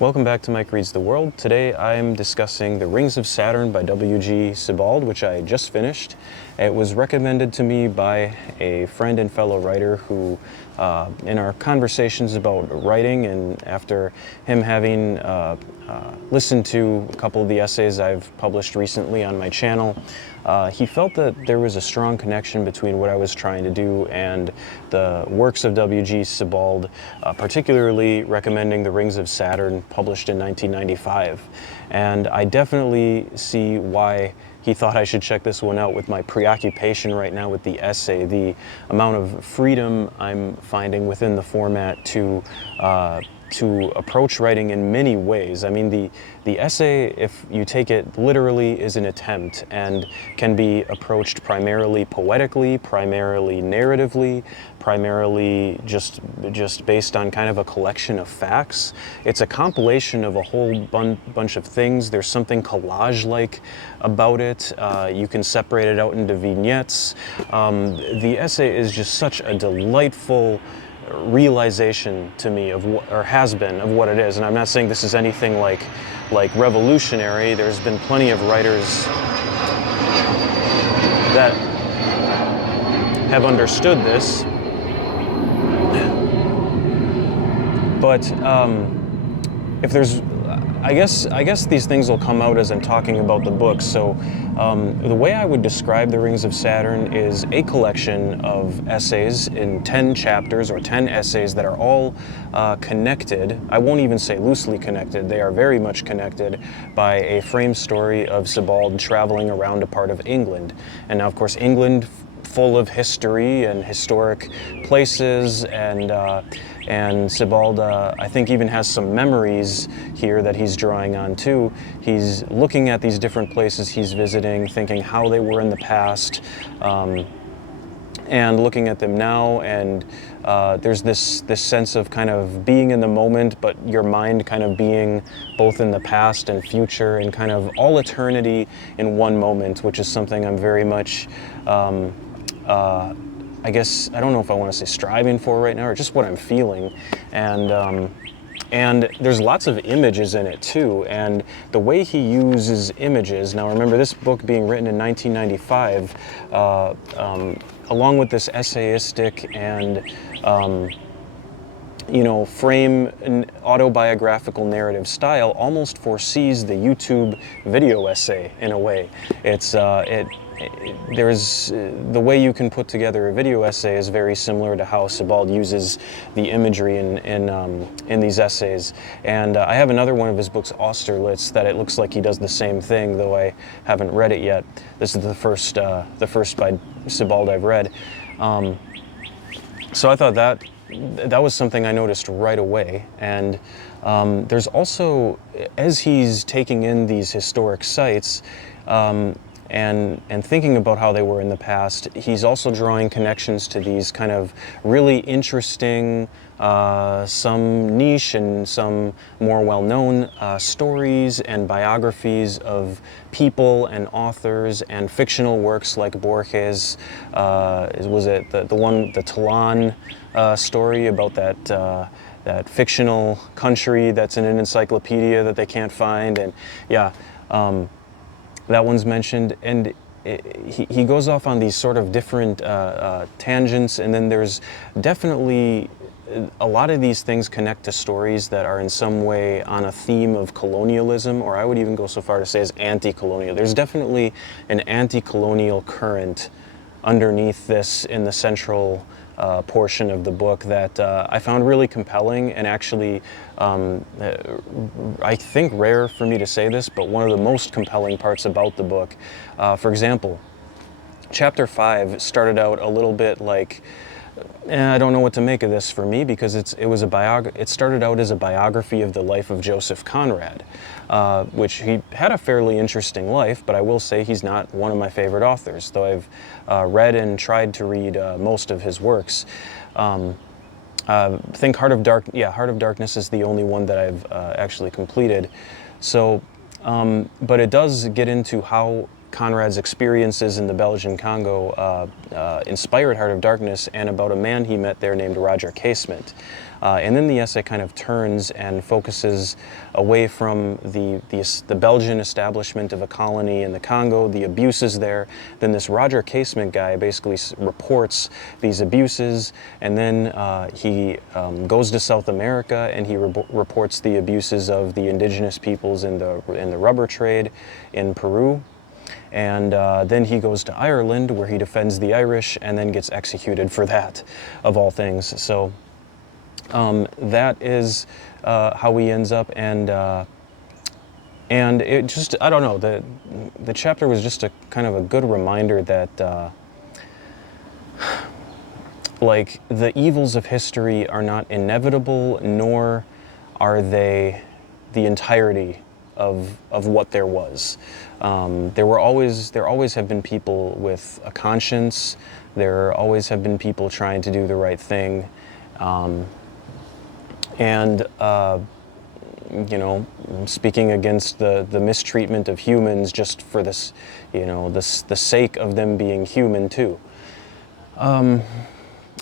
Welcome back to Mike Reads the World. Today I'm discussing The Rings of Saturn by W.G. Sebald, which I just finished. It was recommended to me by a friend and fellow writer who, in our conversations about writing and after him having listened to a couple of the essays I've published recently on my channel, he felt that there was a strong connection between what I was trying to do and the works of W.G. Sebald, particularly recommending The Rings of Saturn, published in 1995. And I definitely see why he thought I should check this one out with my preoccupation right now with the essay, the amount of freedom I'm finding within the format to approach writing in many ways. I mean, the essay, if you take it literally, is an attempt and can be approached primarily poetically, primarily narratively, primarily just based on kind of a collection of facts. It's a compilation of a whole bunch of things. There's something collage-like about it. You can separate it out into vignettes. The essay is just such a delightful realization to me of what, or has been, of what it is. And I'm not saying this is anything like revolutionary. There's been plenty of writers that have understood this. But if there's, I guess these things will come out as I'm talking about the book. So the way I would describe The Rings of Saturn is a collection of essays in 10 chapters or 10 essays that are all connected. I won't even say loosely connected. They are very much connected by a frame story of Sebald traveling around a part of England. And now, of course, England, full of history and historic places, and Sebald, I think, even has some memories here that he's drawing on too. He's looking at these different places he's visiting, thinking how they were in the past, and looking at them now, and there's this sense of kind of being in the moment, but your mind kind of being both in the past and future, and kind of all eternity in one moment, which is something I'm very much I guess, I don't know if I want to say striving for right now, or just what I'm feeling. And there's lots of images in it too, and the way he uses images, now remember this book being written in 1995, along with this essayistic and frame an autobiographical narrative style, almost foresees the YouTube video essay in a way. There's the way you can put together a video essay is very similar to how Sebald uses the imagery in these essays. And I have another one of his books, Austerlitz, that it looks like he does the same thing, though I haven't read it yet. This is the first by Sebald I've read. So I thought that was something I noticed right away. And there's also, as he's taking in these historic sites, and thinking about how they were in the past, he's also drawing connections to these kind of really interesting, some niche and some more well-known stories and biographies of people and authors and fictional works like Borges. Was it the Toulon story about that fictional country that's in an encyclopedia that they can't find? And yeah. That one's mentioned, and he goes off on these sort of different tangents, and then there's definitely a lot of these things connect to stories that are in some way on a theme of colonialism, or I would even go so far to say as anti-colonial. There's definitely an anti-colonial current underneath this in the central portion of the book that I found really compelling, and actually I think rare for me to say this, but one of the most compelling parts about the book. For example, chapter 5 started out a little bit like, I don't know what to make of this for me, because it started out as a biography of the life of Joseph Conrad, which he had a fairly interesting life, but I will say he's not one of my favorite authors, though I've read and tried to read most of his works. I think Heart of Darkness is the only one that I've actually completed. So, but it does get into how Conrad's experiences in the Belgian Congo inspired Heart of Darkness, and about a man he met there named Roger Casement. And then the essay kind of turns and focuses away from the Belgian establishment of a colony in the Congo, the abuses there. Then this Roger Casement guy basically reports these abuses, and then he goes to South America and he reports the abuses of the indigenous peoples in the rubber trade in Peru. And then he goes to Ireland, where he defends the Irish and then gets executed for that, of all things. So that is how he ends up, and it just, I don't know, the chapter was just a kind of a good reminder that like, the evils of history are not inevitable, nor are they the entirety of what there was. There always have been people with a conscience. There always have been people trying to do the right thing, and you know, speaking against the mistreatment of humans just for this, you know, the sake of them being human too.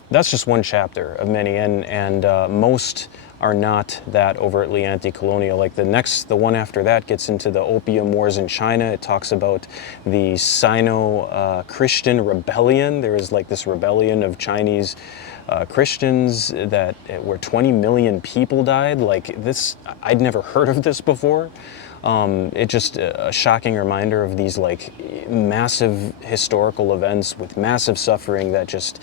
That's just one chapter of many, and most are not that overtly anti-colonial. Like the one after that gets into the opium wars in China. It talks about the Sino-Christian rebellion. There is like this rebellion of Chinese Christians where 20 million people died. Like this, I'd never heard of this before. It's just a shocking reminder of these like massive historical events with massive suffering that just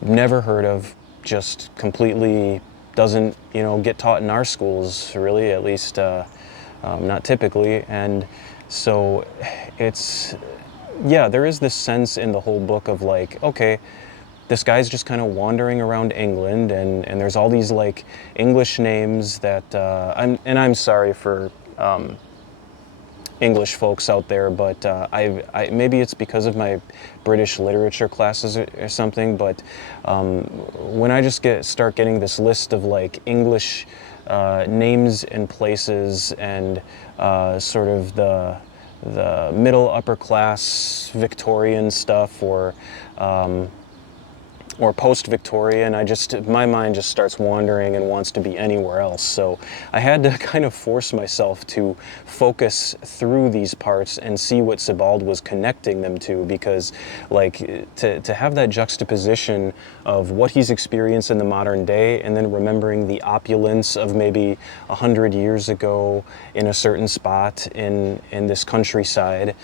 never heard of, just completely doesn't, you know, get taught in our schools, really, at least not typically. And so it's, yeah, there is this sense in the whole book of like, okay, this guy's just kind of wandering around England, and there's all these like English names that I'm sorry for English folks out there, but I maybe it's because of my British literature classes or something, but when I just start getting this list of like English names and places and sort of the middle upper class Victorian stuff or post-Victorian, my mind just starts wandering and wants to be anywhere else. So I had to kind of force myself to focus through these parts and see what Sebald was connecting them to, because like to have that juxtaposition of what he's experienced in the modern day and then remembering the opulence of maybe 100 years ago in a certain spot in this countryside,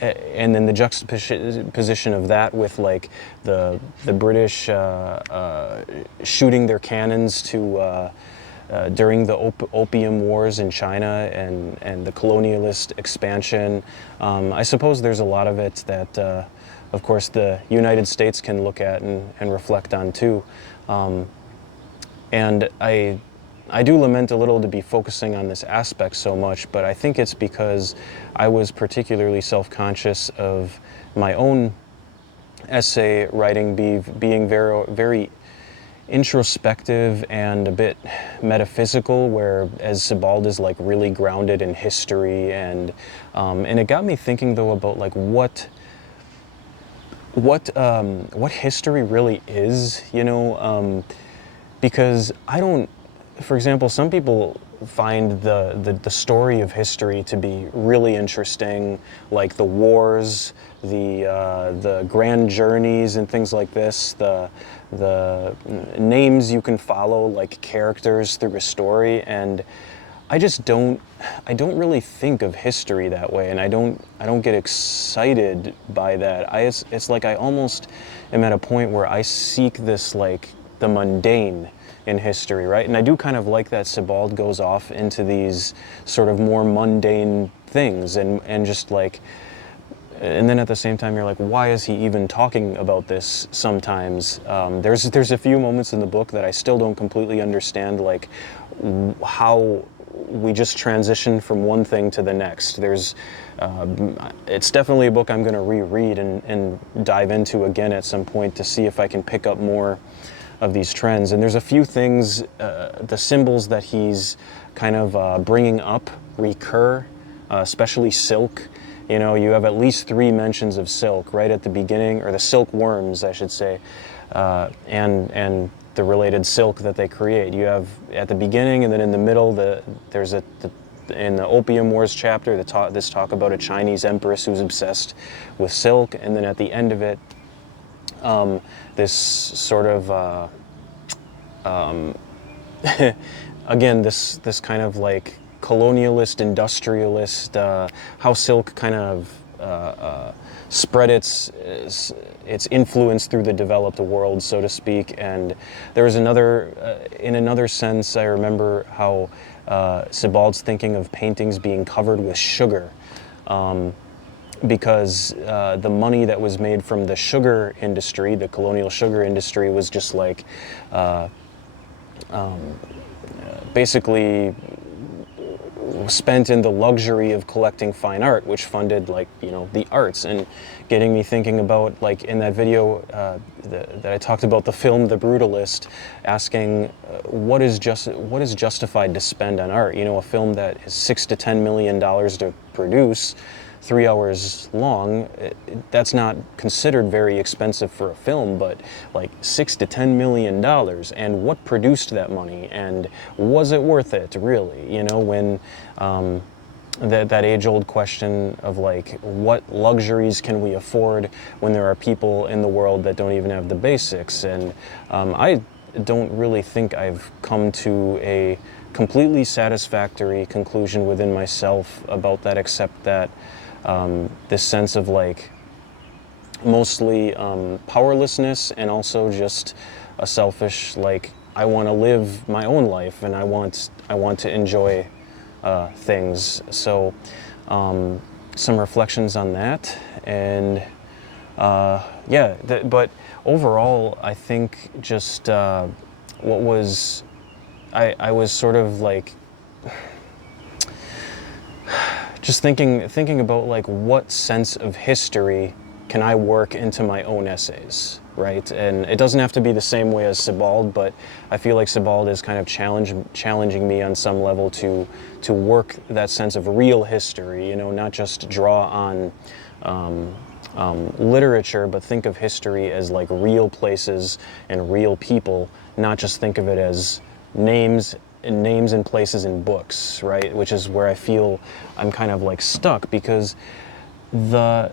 and then the juxtaposition of that with like the British shooting their cannons to during the opium wars in China and the colonialist expansion. I suppose there's a lot of it that, of course, the United States can look at and reflect on too. And I do lament a little to be focusing on this aspect so much, but I think it's because I was particularly self-conscious of my own essay writing being very, very introspective and a bit metaphysical, whereas Sebald is like really grounded in history, and it got me thinking though about like what history really is, you know, because I don't. For example, some people find the story of history to be really interesting, like the wars, the grand journeys and things like this, the names you can follow like characters through a story, and I don't really think of history that way, and I don't get excited by that. It's like I almost am at a point where I seek this like the mundane in history, right? And I do kind of like that Sebald goes off into these sort of more mundane things and just like, and then at the same time you're like, why is he even talking about this sometimes? There's a few moments in the book that I still don't completely understand, like how we just transition from one thing to the next. It's definitely a book I'm going to reread and dive into again at some point to see if I can pick up more of these trends. And there's a few things, the symbols that he's kind of bringing up recur, especially silk. You know, you have at least 3 mentions of silk right at the beginning, or the silk worms, I should say, and the related silk that they create. You have at the beginning, and then in the middle, in the Opium Wars chapter, this talk about a Chinese empress who's obsessed with silk, and then at the end of it, this sort of again, this kind of like colonialist, industrialist, how silk kind of spread its influence through the developed world, so to speak. And there was another, in another sense, I remember how Sebald's thinking of paintings being covered with sugar, because the money that was made from the sugar industry, the colonial sugar industry, was just like basically spent in the luxury of collecting fine art, which funded, like, you know, the arts, and getting me thinking about, like, in that video that I talked about, the film The Brutalist, asking what is justified to spend on art? You know, a film that is $6 to $10 million to produce, 3 hours long, that's not considered very expensive for a film, but like $6 to $10 million, and what produced that money, and was it worth it, really? You know, when that age-old question of like, what luxuries can we afford when there are people in the world that don't even have the basics? And I don't really think I've come to a completely satisfactory conclusion within myself about that, except that this sense of like mostly powerlessness, and also just a selfish, like, I want to live my own life, and I want to enjoy things. So some reflections on that, and yeah, but overall I think just I was sort of like just thinking about like, what sense of history can I work into my own essays, right? And it doesn't have to be the same way as Sebald, but I feel like Sebald is kind of challenging me on some level to work that sense of real history, you know, not just draw on literature, but think of history as like real places and real people, not just think of it as names and places in books, right? Which is where I feel I'm kind of like stuck, because not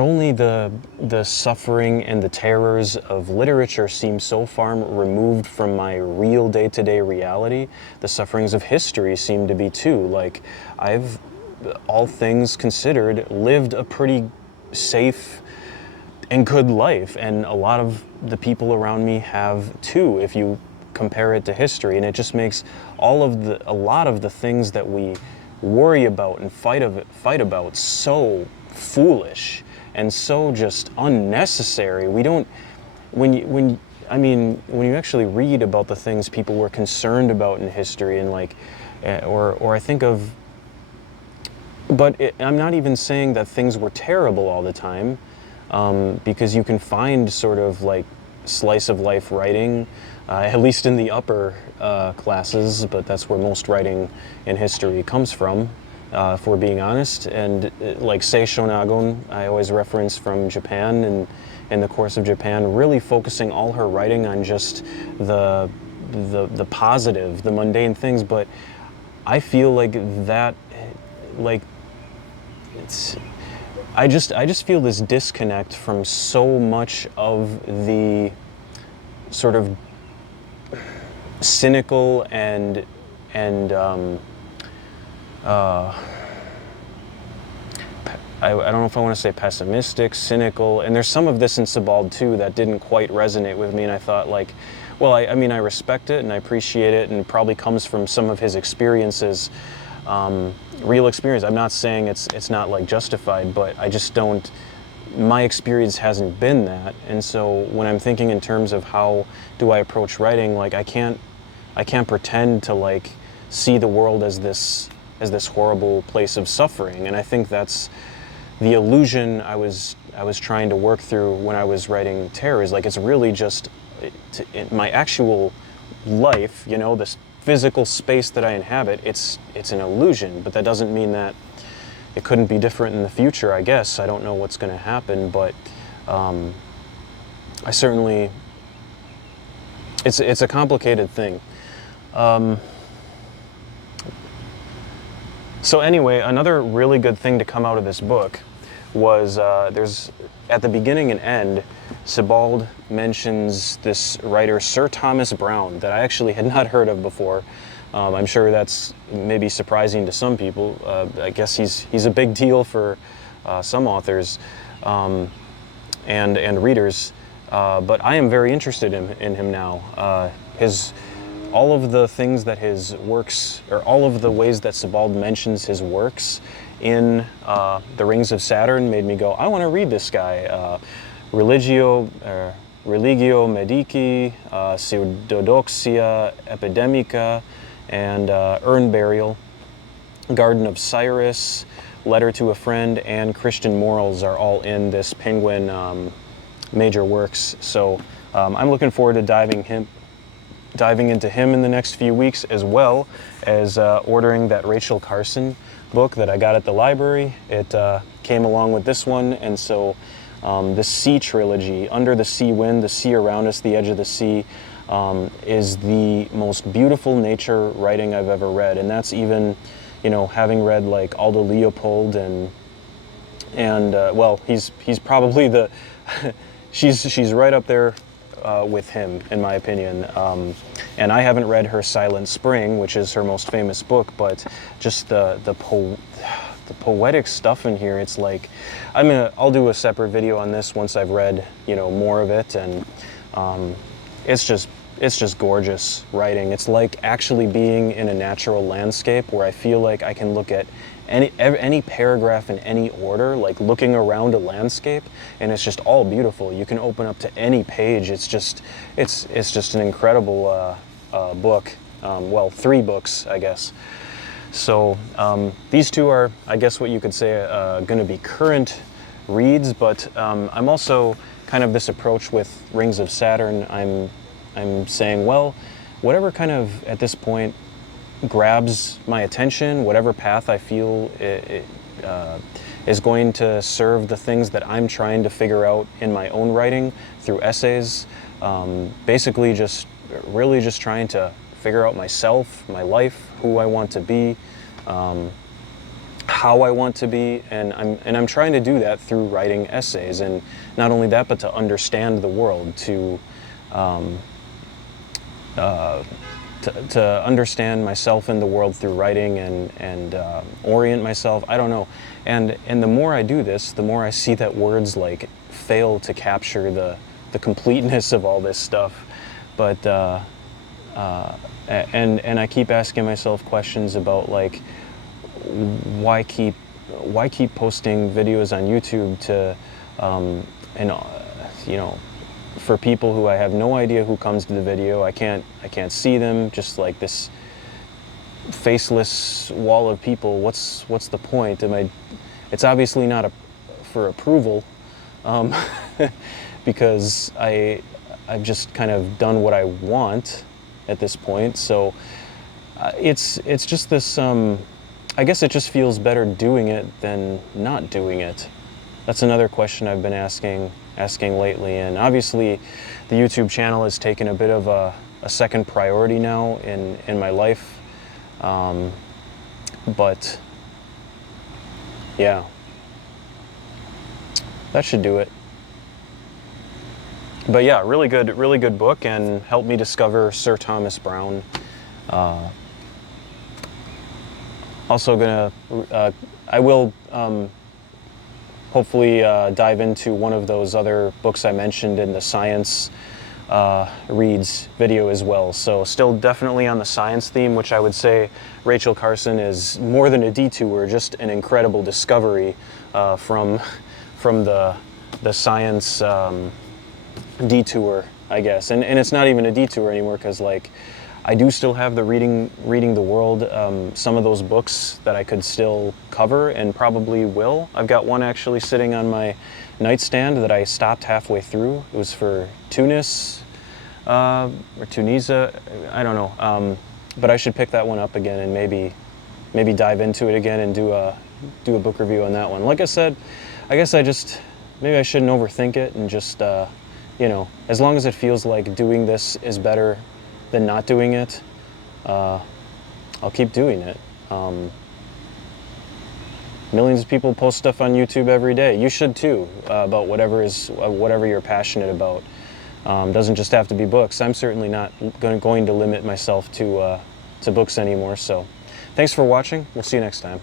only the suffering and the terrors of literature seem so far removed from my real day-to-day reality, the sufferings of history seem to be too. Like, I've, all things considered, lived a pretty safe and good life, and a lot of the people around me have too, if you compare it to history. And it just makes a lot of the things that we worry about and fight about so foolish and so just unnecessary. We don't, when you actually read about the things people were concerned about in history, and like, or I think of, but I'm not even saying that things were terrible all the time, because you can find sort of like slice of life writing, at least in the upper classes, but that's where most writing in history comes from, if we're being honest. And like Sei Shonagon, I always reference from Japan, and in the course of Japan, really focusing all her writing on just the positive, the mundane things. But I feel like that, like, I just feel this disconnect from so much of the sort of cynical and I don't know if I want to say pessimistic, cynical, and there's some of this in Sebald too that didn't quite resonate with me, and I thought, like, well, I mean, I respect it and I appreciate it, and it probably comes from some of his experiences, real experience. I'm not saying it's not like justified, but I just don't, my experience hasn't been that. And so when I'm thinking in terms of how do I approach writing, like, I can't pretend to like see the world as this horrible place of suffering. And I think that's the illusion I was trying to work through when I was writing Terror, is like, it's really just my actual life, you know, this physical space that I inhabit, it's an illusion, but that doesn't mean that it couldn't be different in the future, I guess. I don't know what's going to happen, but I certainly it's a complicated thing. So anyway, another really good thing to come out of this book was there's at the beginning and end, Sebald mentions this writer Sir Thomas Browne that I actually had not heard of before. I'm sure that's maybe surprising to some people. I guess he's a big deal for some authors and readers, but I am very interested in him now. All of the things that his works, or all of the ways that Sebald mentions his works in The Rings of Saturn made me go, I want to read this guy. Religio Medici, Pseudodoxia Epidemica, and Urn Burial, Garden of Cyrus, Letter to a Friend, and Christian Morals are all in this Penguin major works. So I'm looking forward to diving into him in the next few weeks, as well as ordering that Rachel Carson book that I got at the library. It came along with this one, and so this Sea trilogy, Under the Sea Wind, The Sea Around Us, The Edge of the Sea, is the most beautiful nature writing I've ever read, and that's even, you know, having read like Aldo Leopold and well, he's probably the she's right up there with him, in my opinion. And I haven't read her Silent Spring, which is her most famous book, but just the poetic stuff in here, it's like, I'll do a separate video on this once I've read, you know, more of it, and it's just gorgeous writing. It's like actually being in a natural landscape where I feel like I can look at any paragraph in any order, like looking around a landscape, and it's just all beautiful. You can open up to any page. It's just an incredible book. Well, 3 books, I guess. So these two are, I guess, what you could say going to be current reads, but I'm also kind of this approach with Rings of Saturn. I'm saying, well, whatever kind of at this point grabs my attention, whatever path I feel is going to serve the things that I'm trying to figure out in my own writing through essays. Basically really just trying to figure out myself, my life, who I want to be, how I want to be, and I'm trying to do that through writing essays, and not only that, but to understand the world, to understand myself in the world through writing and orient myself. I don't know. And the more I do this, the more I see that words like fail to capture the completeness of all this stuff. But and I keep asking myself questions about like why keep posting videos on YouTube to and you know, for people who I have no idea who comes to the video. I can't see them, just like this faceless wall of people. What's the point? It's obviously not for approval, because I've just kind of done what I want at this point. So it's just this, I guess it just feels better doing it than not doing it. That's another question I've been asking lately, and obviously the YouTube channel has taken a bit of a second priority now in my life, but yeah, that should do it. But yeah, really good book, and helped me discover Sir Thomas Browne. Also gonna, I will hopefully dive into one of those other books I mentioned in the science reads video as well. So still definitely on the science theme, which I would say Rachel Carson is more than a detour, just an incredible discovery from the science detour, I guess. And it's not even a detour anymore, because like I do still have the reading the world, some of those books that I could still cover, and probably will. I've got one actually sitting on my nightstand that I stopped halfway through. It was for Tunis or Tunisia, I don't know. But I should pick that one up again and maybe dive into it again and do a book review on that one. Like I said, I guess maybe I shouldn't overthink it and just you know, as long as it feels like doing this is better than not doing it, I'll keep doing it. Millions of people post stuff on YouTube every day. You should too, about whatever you're passionate about. Doesn't just have to be books. I'm certainly not going to limit myself to books anymore. So, thanks for watching. We'll see you next time.